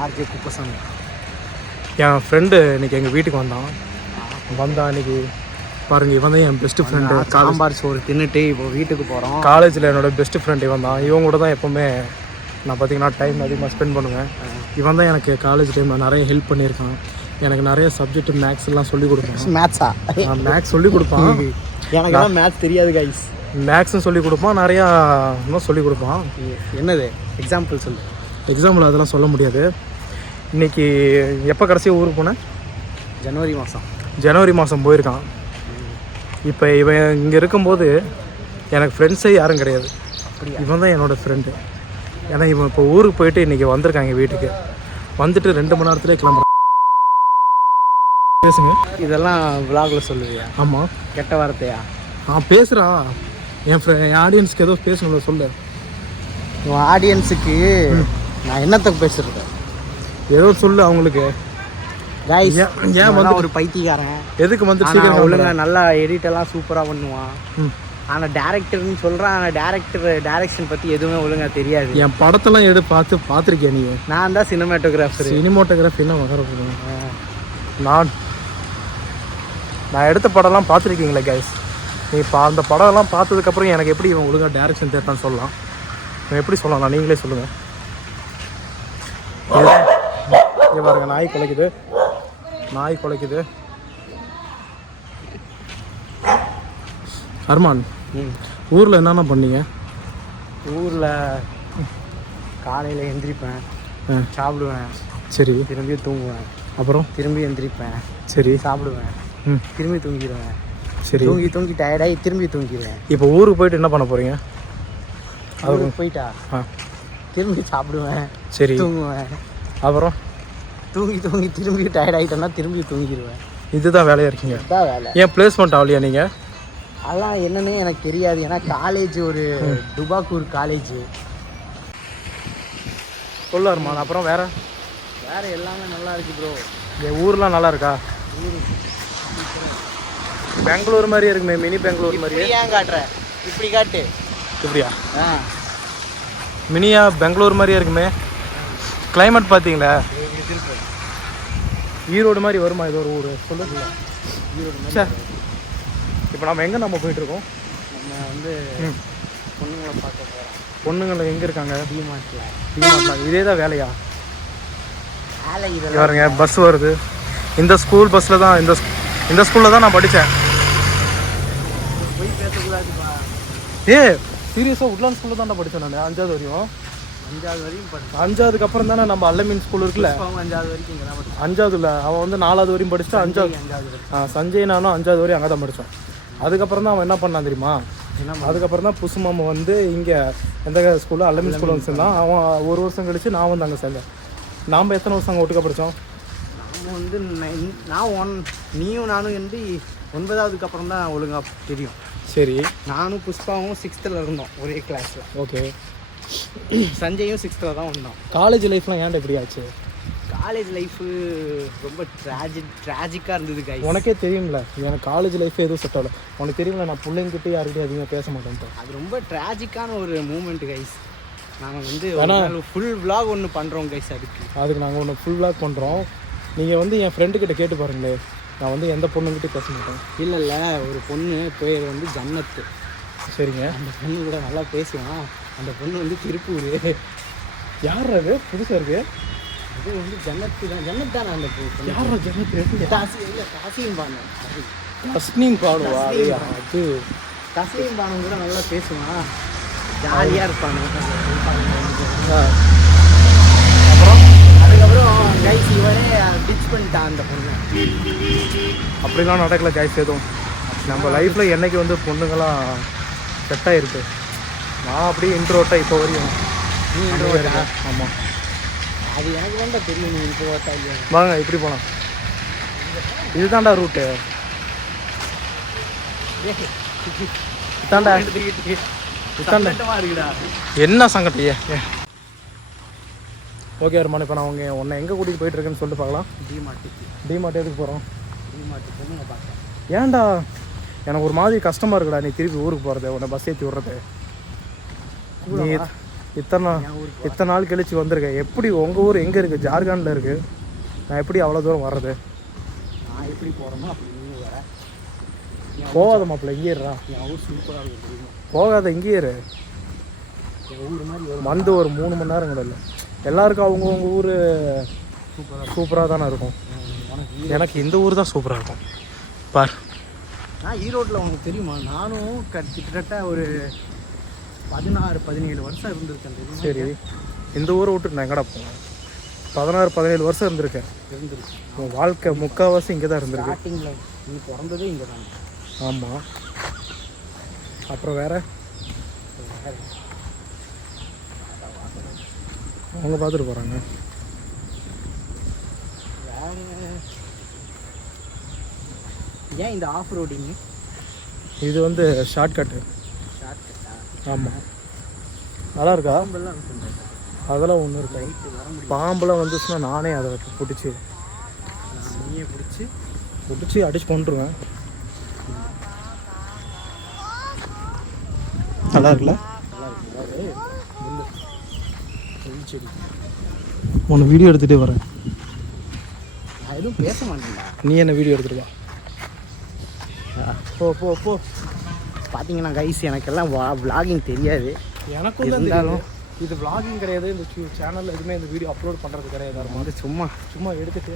RJ Kuppusamy. என் friend இன்றைக்கி எங்கள் வீட்டுக்கு வந்தான் இன்றைக்கி பாருங்கள். இவன் தான் என் பெஸ்ட்டு ஃப்ரெண்டு. சாம்பார் சோறு தின்னுட்டு இப்போ வீட்டுக்கு போகிறோம். காலேஜில் என்னோடய பெஸ்ட்டு ஃப்ரெண்டு இவன் தான். இவங்க கூட தான் எப்போவுமே நான் பார்த்திங்கன்னா டைம் அதிகமாக ஸ்பெண்ட் பண்ணுவேன். இவன் தான் எனக்கு காலேஜ் டைமில் நிறைய ஹெல்ப் பண்ணியிருக்கான். எனக்கு நிறைய சப்ஜெக்ட் மேக்ஸ் எல்லாம் சொல்லிக் கொடுப்பான். மேத்ஸா? மேக்ஸ் சொல்லிக் கொடுப்பான். எனக்கெல்லாம் மேத்ஸ் தெரியாது கைஸ். மேக்ஸும் சொல்லிக் கொடுப்பான், நிறையா இன்னும் சொல்லிக் கொடுப்பான். என்னது எக்ஸாம்பிள் சொல்லு. எக்ஸாம்பிள் அதெல்லாம் சொல்ல முடியாது. இன்றைக்கி எப்போ கடைசியாக ஊருக்கு போனேன்? ஜனவரி மாதம் போயிருக்கான். இப்போ இவன் இங்கே இருக்கும்போது எனக்கு ஃப்ரெண்ட்ஸே யாரும் கிடையாது. இவன் தான் என்னோடய ஃப்ரெண்டு. ஏன்னா இவன் இப்போ ஊருக்கு போயிட்டு இன்றைக்கி வந்திருக்காங்க வீட்டுக்கு. வந்துட்டு 2 மணி நேரத்துலேயே கிளம்புறான். பேசுங்க. இதெல்லாம் விலாகில் சொல்லுவியா? ஆமாம். கெட்ட வார்த்தையா? பேசுகிறான். என் ஆடியன்ஸுக்கு ஏதோ பேசணும்ல, சொல்லு. உன் ஆடியன்ஸுக்கு நான் என்னத்துக்கு பேசுறது? ஏதோ சொல்லு அவங்களுக்கு. கைஸ், ஏன் வந்து ஒரு பைத்தியக்காரன் எதுக்கு வந்து சீக்கிரம் ஒழுங்கா நல்லா எடிட்டெல்லாம் சூப்பராக பண்ணுவான். ஆனால் டேரக்டர்னு சொல்கிறான். ஆனால் டேரக்ஷன் பற்றி எதுவுமே ஒழுங்காக தெரியாது. என் படத்தெல்லாம் பார்த்துருக்கேன் நீ? நான் தான் சினிமாட்டோகிராஃபர். சினிமாட்டோகிராஃபின்னா வர நான் எடுத்த படம்லாம் பார்த்துருக்கீங்களே கைஸ். நீ அந்த படம்லாம் பார்த்ததுக்கப்புறம் எனக்கு எப்படி இவன் ஒழுங்காக டேரக்ஷன் தேர்த்தான்னு சொல்லலாம். இவன் எப்படி சொல்லலாம்? நீங்களே சொல்லுங்கள். இங்கே பாருங்க, நாய் குலைக்குது. அர்மான், ஊரில் என்னென்ன பண்ணீங்க? ஊரில் காலையில் எந்திரிப்பேன், சாப்பிடுவேன், சரி, திரும்பி தூங்குவேன், அப்புறம் திரும்பி எந்திரிப்பேன், சரி, சாப்பிடுவேன், திரும்பி தூங்கிடுவேன், சரி, தூங்கி டயர்டாகி திரும்பி தூங்கிடுவேன். இப்போ ஊருக்கு போயிட்டு என்ன பண்ண போகிறீங்க? ஊருக்கு போயிட்டா திரும்பி சாப்பிடுவேன், சரி, தூங்குவேன், அப்புறம் தூங்கி திரும்பி டயர்டாகிட்டேன்னா திரும்பி தூங்கிடுவேன். இதுதான் வேலையாக இருக்கீங்க? இதுதான் வேலை. ஏன் பிளேஸ்மெண்ட் ஆகலையா நீங்கள்? அதெல்லாம் என்னன்னு எனக்கு தெரியாது. ஏன்னா காலேஜ் ஒரு துபாக்கூர் காலேஜ். சொல்லாருமா. அப்புறம் வேறு எல்லாமே நல்லா இருக்கு ப்ரோ. என் ஊர்லாம் நல்லா இருக்கா? பெங்களூர் மாதிரியே இருக்குமே, மினி பெங்களூர் மாதிரியே. ஏன் காட்டுற? இப்படி காட்டு. இப்படியா? மினியா பெங்களூர் மாதிரியே இருக்குமே. கிளைமேட் பார்த்தீங்களா? ஈரோடு மாதிரி வருமா ஏதோ ஒரு ஊர்? சொல்லுங்க. ஈரோடு. சார், இப்போ நம்ம போயிட்டுருக்கோம்? நம்ம வந்து பொண்ணுங்களை பார்க்க போகிறோம். பொண்ணுங்களை எங்கே இருக்காங்க? டிமார்ட்டில். இதே தான் வேலையா? வேலை இது பாருங்க, பஸ் வருது. இந்த ஸ்கூல் பஸ்ஸில் தான், இந்த ஸ்கூலில் தான் நான் படித்தேன். போய் பேசக்கூடாதுப்பா. சீரியஸாக உட்லாண்ட் ஸ்கூலில் தான் நான் படித்தேன். நான் 5வது வரையும். 5வது வரையும் படித்தேன். 5வதுக்கு அப்புறம் தானே நம்ம அல்லமீன் ஸ்கூல் இருக்குல்ல? 5வது வரைக்கும் இங்கே தான் படித்தேன். 5வது இல்லை, அவன் வந்து 4வது வரையும் படிச்சுட்டு 5வது. சஞ்சய் நானும் 5வது வரையும் அங்கே தான் படித்தோம். அதுக்கப்புறம் தான் அவன் என்ன பண்ணான் தெரியுமா? அதுக்கப்புறம் தான் புசு மாமா வந்து இங்கே எந்த ஸ்கூலில் அல்லமீன் ஸ்கூலில் வந்து சேர்ந்தான். அவன் 1 வருஷம் கழிச்சு நான் வந்து அங்கே சேர்ந்தேன். நாம் எத்தனை வருஷம் அங்கே ஒட்டுக்க படித்தோம்? நம்ம வந்து நீயும் நானும் வந்து 9வதுக்கு அப்புறம் தான் ஒழுங்காக தெரியும். சரி, நானும் புஷ்பாவும் 6th இருந்தோம் ஒரே கிளாஸில். ஓகே. சஞ்சயும் 6th தான் வந்தோம். காலேஜ் லைஃப்லாம் ஏன்டா எப்படி ஆச்சு? காலேஜ் லைஃபு ரொம்ப ட்ராஜிக்காக இருந்தது கைஸ். உனக்கே தெரியும்ல, எனக்கு காலேஜ் லைஃபே எதுவும் செட் ஆகலை. உனக்கு தெரியும்ல, நான் பிள்ளைங்கிட்டே யார்கிட்டையும் அதிகமாக பேச மாட்டேன்ட்டு. அது ரொம்ப ட்ராஜிக்கான ஒரு மூமெண்ட் கைஸ். நாங்கள் வந்து ஃபுல் vlog ஒன்று பண்ணுறோம் கைஸ். அதுக்கு நாங்கள் ஒன்று ஃபுல் vlog பண்ணுறோம். நீங்கள் வந்து என் ஃப்ரெண்டுக்கிட்ட கேட்டு பாருங்களே, நான் வந்து எந்த பொண்ணுங்கிட்டே பேச மாட்டேன். இல்லை, ஒரு பொண்ணு பேர் வந்து ஜன்னத்து. சரிங்க. அந்த பொண்ணு கூட நல்லா பேசுவான். அந்த பொண்ணு வந்து திருப்பூர். யார் அது? புதுசாக இருக்கு. அது வந்து ஜன்னத்து தானே அந்த பொண்ணு. யாரா ஜன்னத்து? காசியும் பானு. தஸ்னீம் பானுவா? அது தஸ்னீம் பானு கூட நல்லா பேசுவான். ஜாலியாக இருப்பானு. அதுக்கப்புறம் கைஸ் இவரே டிச் பண்ணிட்டான் அந்த பொண்ணு. அப்படிலாம் நடக்கல கைஸ். எதுவும் நம்ம லைஃப்பில் என்றைக்கு வந்து பொண்ணுங்களாம் செட் ஆகிருக்கு. நான் அப்படியே இன்ட்ரோட்டாக இப்போ வரையும். நீ இன்ட்ரோட்டா? ஆமாம். அது எனக்கு வேண்டா தெரியும். நீ இன்ட்ரோட்டா இல்லையா? வாங்க, இப்படி போகலாம். இதுதான்டா ரூட்டு. இதாண்டா இருக்குடா. என்ன சங்கட்டியே? ஓகே அருமான், இப்போ நான் உன்னை எங்கே கூட்டிகிட்டு போயிட்டுருக்குன்னு சொல்லிட்டு பார்க்கலாம். டிமார்ட் எதுக்கு போகிறோம்? டிமார்ட் பொண்ணுங்க பார்த்தேன். ஏன்டா? எனக்கு ஒரு மாதிரி கஷ்டமாக இருக்குடா நீ திருப்பி ஊருக்கு போகிறது, உன்னை பஸ் ஏற்றி விட்றது. நீ இத்தனை நாள் கழிச்சு வந்திருக்கேன். எப்படி உங்கள் ஊர் எங்கே இருக்குது? ஜார்க்கண்டில் இருக்குது. நான் எப்படி அவ்வளோ தூரம் வர்றது? நான் எப்படி போகிறேனோ அப்படி நீ வர. போகாத மாப்பிள்ள, இங்கே இருறா. என் ஊர் சூப்பராக இருக்கும். போகாத, இங்கே இரு. என் ஊர் மாதிரி வந்து ஒரு 3 மணி நேரம் கூட இல்லை. எல்லாருக்கும் அவங்கவுங்க ஊர் சூப்பராக தானே இருக்கும். எனக்கு இந்த ஊர் தான் சூப்பராக இருக்கும். பார், நான் ஈரோட்டில் உனக்கு தெரியுமா, நானும் கிட்டத்தட்ட ஒரு 16-17 வருஷம் இருந்திருக்கேன். சரி, இந்த ஊரை விட்டு நான் எங்கடா போனேன்? 16-17 வருஷம் இருந்திருக்கேன். உன் வாழ்க்கை முக்கால்வாசி இங்கே தான் இருந்திருக்கு. ஸ்டார்டிங்கில் நீ பிறந்ததே இங்கே தான். ஆமாம். அப்புறம் வேறு அவங்க பார்த்துட்டு போகிறாங்க. ஏன் இந்த ஆஃப் ரோடிங்கு? இது வந்து ஷார்ட்கட்டு. ஆமாம். நல்லா இருக்கா? அதெல்லாம் ஒன்றும் இருக்கா? பாம்பெல்லாம் வந்துச்சுன்னா நானே அதை பிடிச்சி நீயே பிடிச்சி அடிச்சு கொண்டுருவேன். நல்லா இருக்குல்ல? உன்னை வீடியோ எடுத்துகிட்டே வரேன். நான் எதுவும் பேச மாட்டேன். நீ என்ன வீடியோ எடுத்துகிட்டு வா. போ போ போ. பார்த்தீங்கன்னா கைஸ், எனக்கெல்லாம் விளாகிங் தெரியாது. எனக்கும் இருந்தாலும் இது விளாகிங் கிடையாது. இந்த சேனலில் எதுவுமே இந்த வீடியோ அப்லோட் பண்ணுறது கிடையாது. வந்து சும்மா எடுத்துகிட்டு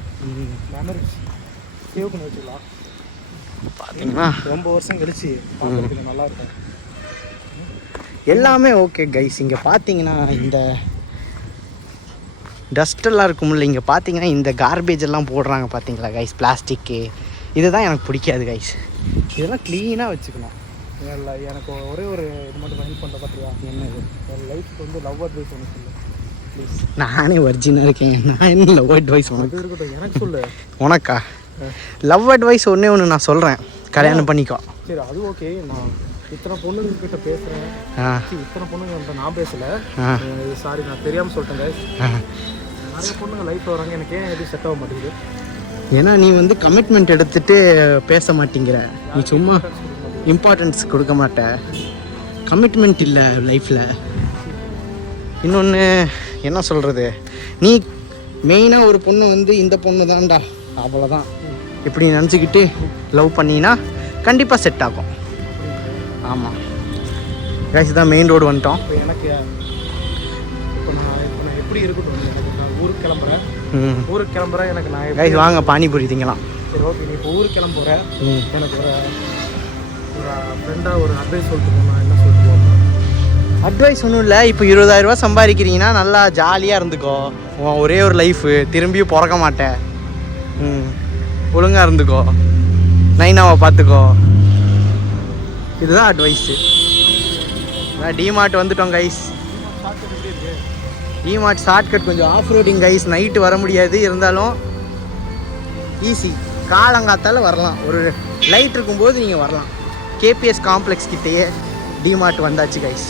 மெமரிஸ் சேவ் பண்ணி வச்சுக்கலாம். பார்த்தீங்கன்னா ரொம்ப வருஷம் கழிச்சு பார்க்குறதுக்கு நல்லாயிருக்கும். எல்லாமே ஓகே கைஸ். இங்கே பார்த்தீங்கன்னா இந்த டஸ்ட்டெல்லாம் இருக்கும்ல, இங்கே பார்த்தீங்கன்னா இந்த கார்பேஜ் எல்லாம் போடுறாங்க பார்த்தீங்களா கைஸ், பிளாஸ்டிக்கு. இதுதான் எனக்கு பிடிக்காது கைஸ். இதெல்லாம் க்ளீனாக வச்சுக்கணும். இல்லை, எனக்கு ஒரே ஒரு இது மட்டும் ஹெல்ப் பண்ணுற பார்த்தியா? என்னது? என் லைஃப்க்கு வந்து லவ் அட்வைஸ் ஒன்று சொல்லு ப்ளீஸ். நானே வர்ஜினாக இருக்கேன். நான் என்ன லவ் அட்வைஸ் உனக்கு? இருக்கட்டும், எனக்கு சொல்லு. உனக்கா? லவ் அட்வைஸ் ஒன்றே நான் சொல்கிறேன், கல்யாணம் பண்ணிக்கோ. சரி, அது ஓகே. நான் இத்தனை பொண்ணுங்கக்கிட்ட பேசுகிறேன். இத்தனை பொண்ணுங்க நான் பேசலை. சாரி, நான் தெரியாமல் சொல்லிட்டேங்க. நிறைய பொண்ணுங்க லைஃப்பில் வராங்க. எனக்கு ஏன் எதுவும் செட் ஆக மாட்டேங்குது? ஏன்னா நீ வந்து கமிட்மெண்ட் எடுத்துகிட்டு பேச மாட்டேங்கிற. நீ சும்மா இம்பார்ட்டன்ஸ் கொடுக்க மாட்ட. கமிட்மெண்ட் இல்லை லைஃப்பில். இன்னொன்று என்ன சொல்கிறது, நீ மெயினாக ஒரு பொண்ணு வந்து இந்த பொண்ணு தான்டா அவ்வளோதான் இப்படி நினச்சிக்கிட்டு லவ் பண்ணினா கண்டிப்பாக செட் ஆகும். ஆமாம் கைஸ், தான் மெயின் ரோடு வந்துட்டோம். இப்போ எனக்கு இப்போ நான் எப்படி இருக்கட்டும்? நான் ஊருக்கு கிளம்புறேன். எனக்கு நான் கைஸ் வாங்க பானிபூரி திங்கலாம். சரி, ஓகே. நீ இப்போ ஊருக்கு கிளம்புறேன். எனக்கு ஒரு ஃப்ரெண்டாக ஒரு அட்வைஸ் சொல்லிட்டு போனா என்ன சொல்லிட்டு போவேன்? அட்வைஸ் ஒன்றும் இல்லை. இப்போ 20,000 ரூபா சம்பாதிக்கிறீங்கன்னா நல்லா ஜாலியாக இருந்துக்கோ. ஒரே ஒரு லைஃபு, திரும்பியும் பிறக்க மாட்டேன். ஒழுங்காக இருந்துக்கோ, நைனாவை பார்த்துக்கோ. இதுதான் அட்வைஸு. டிமார்ட் வந்துட்டோம் கைஸ். டிமார்ட் ஷார்ட்கட் கொஞ்சம் ஆஃப் ரோடிங் கைஸ். நைட்டு வர முடியாது, இருந்தாலும் ஈஸி. காலங்காத்தால் வரலாம். ஒரு லைட் இருக்கும்போது நீங்கள் வரலாம். கேபிஎஸ் காம்ப்ளெக்ஸ் கிட்டேயே டிமார்ட் வந்தாச்சு கைஸ்.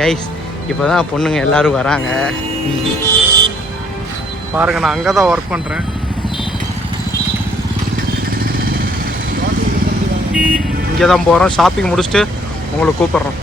கைஸ் இப்போ தான் பொண்ணுங்க எல்லோரும் வராங்க. பாருங்கள், நான் அங்கே தான் ஒர்க் பண்ணுறேன். இங்கே தான் போகிறோம். ஷாப்பிங் முடிச்சுட்டு உங்களை கூப்பிட்றோம்.